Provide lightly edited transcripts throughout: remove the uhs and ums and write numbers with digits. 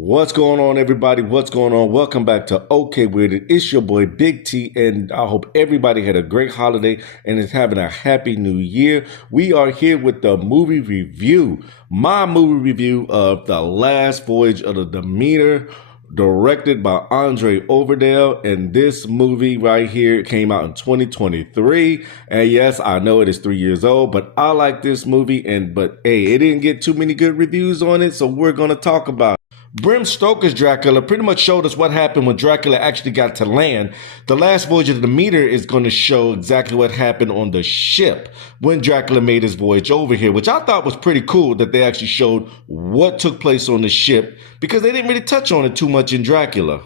What's going on, everybody? What's going on? Welcome back to OK Weirded. It's your boy Big T, and I hope everybody had a great holiday and is having a happy new year. We are here with the movie review, my movie review of The Last Voyage of the Demeter, directed by Andre Overdale. And this movie right here came out in 2023. And yes, I know it is 3 years old, but I like this movie. But hey, it didn't get too many good reviews on it, so we're going to talk about it. Bram Stoker's Dracula pretty much showed us what happened when Dracula actually got to land. The Last Voyage of the Demeter is going to show exactly what happened on the ship when Dracula made his voyage over here, which I thought was pretty cool that they actually showed what took place on the ship because they didn't really touch on it too much in Dracula.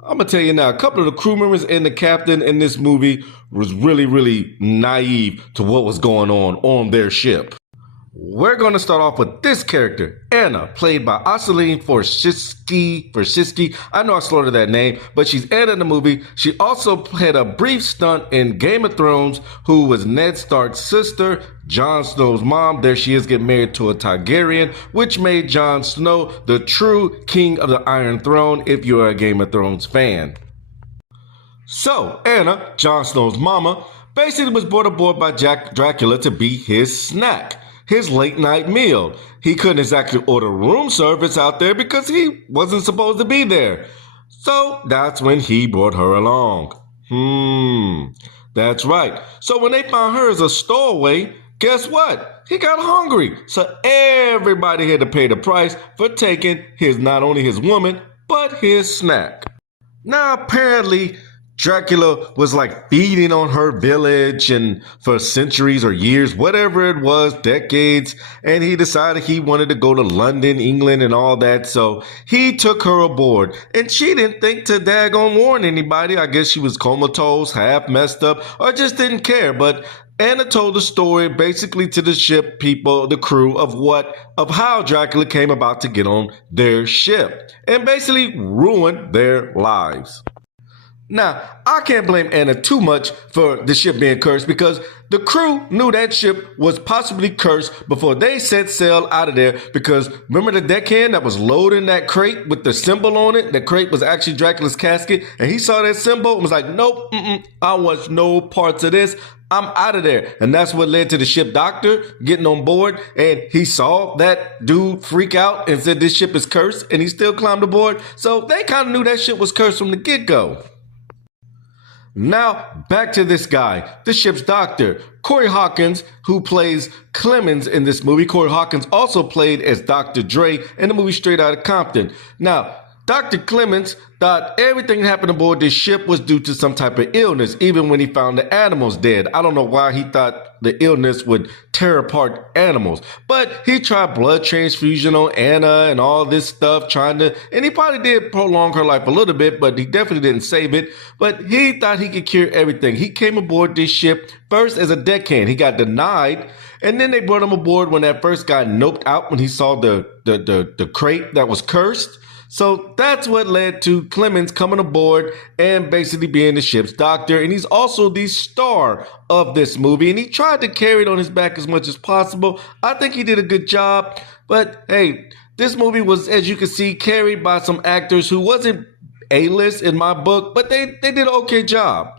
I'm going to tell you now, a couple of the crew members and the captain in this movie was really naive to what was going on their ship. We're going to start off with this character, Anna, played by Oseline Forsitsky. I know I slaughtered that name, but she's Anna in the movie. She also had a brief stunt in Game of Thrones, who was Ned Stark's sister, Jon Snow's mom. There she is, getting married to a Targaryen, which made Jon Snow the true king of the Iron Throne if you're a Game of Thrones fan. So, Anna, Jon Snow's mama, basically was brought aboard by Dracula to be his snack. His late night meal. He couldn't exactly order room service out there because he wasn't supposed to be there. So that's when he brought her along. That's right. So when they found her as a stowaway, guess what? He got hungry. So everybody had to pay the price for taking not only his woman, but his snack. Now apparently, Dracula was like feeding on her village and for centuries or years, whatever it was, decades, and he decided he wanted to go to London, England, and all that, so he took her aboard, and she didn't think to daggone warn anybody. I guess she was comatose, half messed up, or just didn't care, but Anna told the story basically to the ship people, the crew, of how Dracula came about to get on their ship, and basically ruined their lives. Now, I can't blame Anna too much for the ship being cursed because the crew knew that ship was possibly cursed before they set sail out of there, because remember the deckhand that was loading that crate with the symbol on it? The crate was actually Dracula's casket, and he saw that symbol and was like, nope, I want no parts of this. I'm out of there. And that's what led to the ship doctor getting on board, and he saw that dude freak out and said this ship is cursed, and he still climbed aboard. So they kind of knew that ship was cursed from the get-go. Now, back to this guy, the ship's doctor, Corey Hawkins, who plays Clemens in this movie. Corey Hawkins also played as Dr. Dre in the movie Straight Outta Compton. Now, Dr. Clemens thought everything that happened aboard this ship was due to some type of illness, even when he found the animals dead. I don't know why he thought the illness would tear apart animals, but he tried blood transfusion on Anna and all this stuff, and he probably did prolong her life a little bit, but he definitely didn't save it. But he thought he could cure everything. He came aboard this ship first as a deckhand. He got denied, and then they brought him aboard when that first guy noped out when he saw the crate that was cursed. So that's what led to Clemens coming aboard and basically being the ship's doctor. And he's also the star of this movie. And he tried to carry it on his back as much as possible. I think he did a good job. But hey, this movie was, as you can see, carried by some actors who wasn't A-list in my book, but they did an okay job.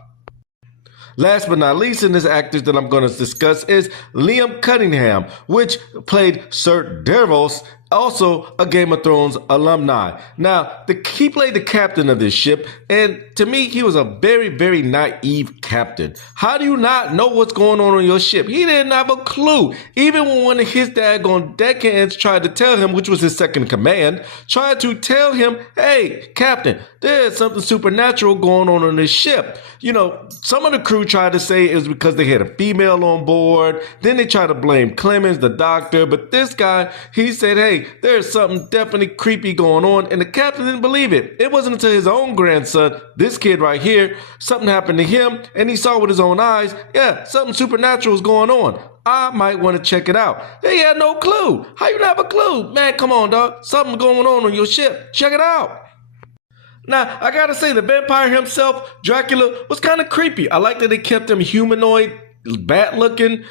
Last but not least in this actors that I'm going to discuss is Liam Cunningham, which played Sir Davos, also a Game of Thrones alumni. Now, he played the captain of this ship, and to me, he was a very naive captain. How do you not know what's going on your ship? He didn't have a clue. Even when one of his daggone deckhands tried to tell him, which was his second in command, tried to tell him, hey, captain, there's something supernatural going on this ship. You know, some of the crew tried to say it was because they had a female on board. Then they tried to blame Clemens, the doctor. But this guy, he said, hey, there's something definitely creepy going on. And the captain didn't believe it. It wasn't until his own grandson, this kid right here, something happened to him. And he saw with his own eyes, yeah, something supernatural is going on. I might want to check it out. They had no clue. How you not have a clue? Man, come on, dog. Something's going on your ship. Check it out. Now, I gotta say, the vampire himself, Dracula, was kind of creepy. I like that they kept him humanoid bad looking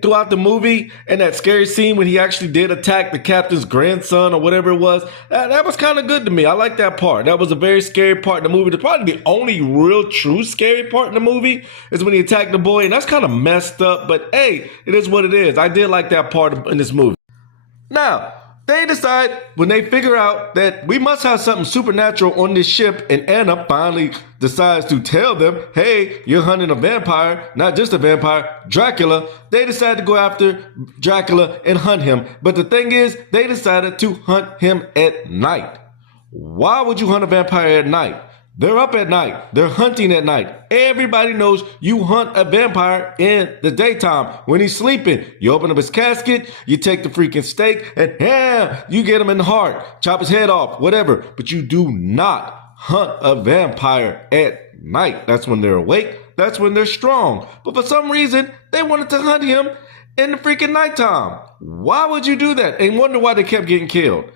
throughout the movie, and that scary scene when he actually did attack the captain's grandson or whatever it was, that was kind of good to me. I like that part. That was a very scary part in the movie. It's probably the only real true scary part in the movie is when he attacked the boy, and that's kind of messed up, but hey, it is what it is. I did like that part in this movie. Now, they decide when they figure out that we must have something supernatural on this ship, and Anna finally decides to tell them, hey, you're hunting a vampire, not just a vampire, Dracula. They decide to go after Dracula and hunt him. But the thing is, they decided to hunt him at night. Why would you hunt a vampire at night? They're up at night. They're hunting at night. Everybody knows you hunt a vampire in the daytime. When he's sleeping, you open up his casket, you take the freaking stake, and you get him in the heart, chop his head off, whatever. But you do not hunt a vampire at night. That's when they're awake. That's when they're strong. But for some reason, they wanted to hunt him in the freaking nighttime. Why would you do that? And wonder why they kept getting killed.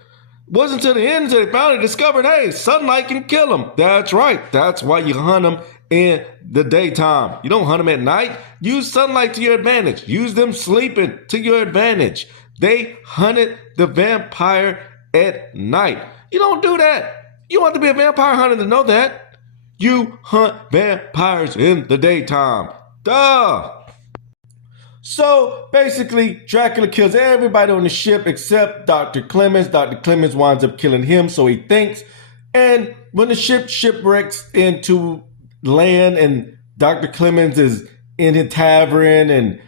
Wasn't until the end until they finally discovered, hey, sunlight can kill them. That's right. That's why you hunt them in the daytime. You don't hunt them at night. Use sunlight to your advantage. Use them sleeping to your advantage. They hunted the vampire at night. You don't do that. You want to be a vampire hunter to know that. You hunt vampires in the daytime. Duh. So basically, Dracula kills everybody on the ship except Dr. Clemens. Dr. Clemens winds up killing him, so he thinks. And when the ship shipwrecks into land and Dr. Clemens is in his tavern and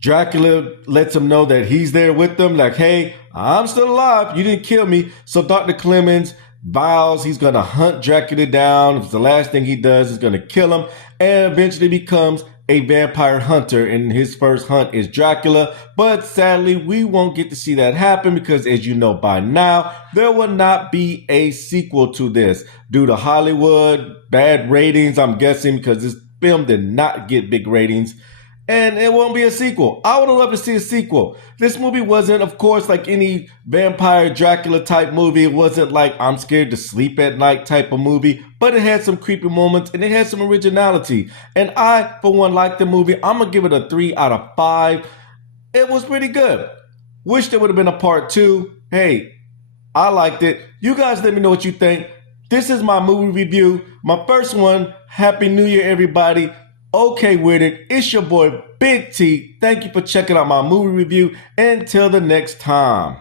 Dracula lets him know that he's there with them, like, hey, I'm still alive. You didn't kill me. So Dr. Clemens vows he's going to hunt Dracula down. If the last thing he does is going to kill him, and eventually becomes a vampire hunter, and his first hunt is Dracula. But sadly, we won't get to see that happen because, as you know by now, there will not be a sequel to this due to Hollywood bad ratings, I'm guessing, because this film did not get big ratings. And it won't be a sequel. I would have loved to see a sequel. This movie wasn't, of course, like any vampire Dracula type movie. It wasn't like I'm scared to sleep at night type of movie. But it had some creepy moments and it had some originality. And I, for one, liked the movie. I'm going to give it a 3 out of 5. It was pretty good. Wish there would have been a part 2. Hey, I liked it. You guys let me know what you think. This is my movie review. My first one. Happy New Year, everybody. Okay with it. It's your boy Big T. Thank you for checking out my movie review. Until the next time.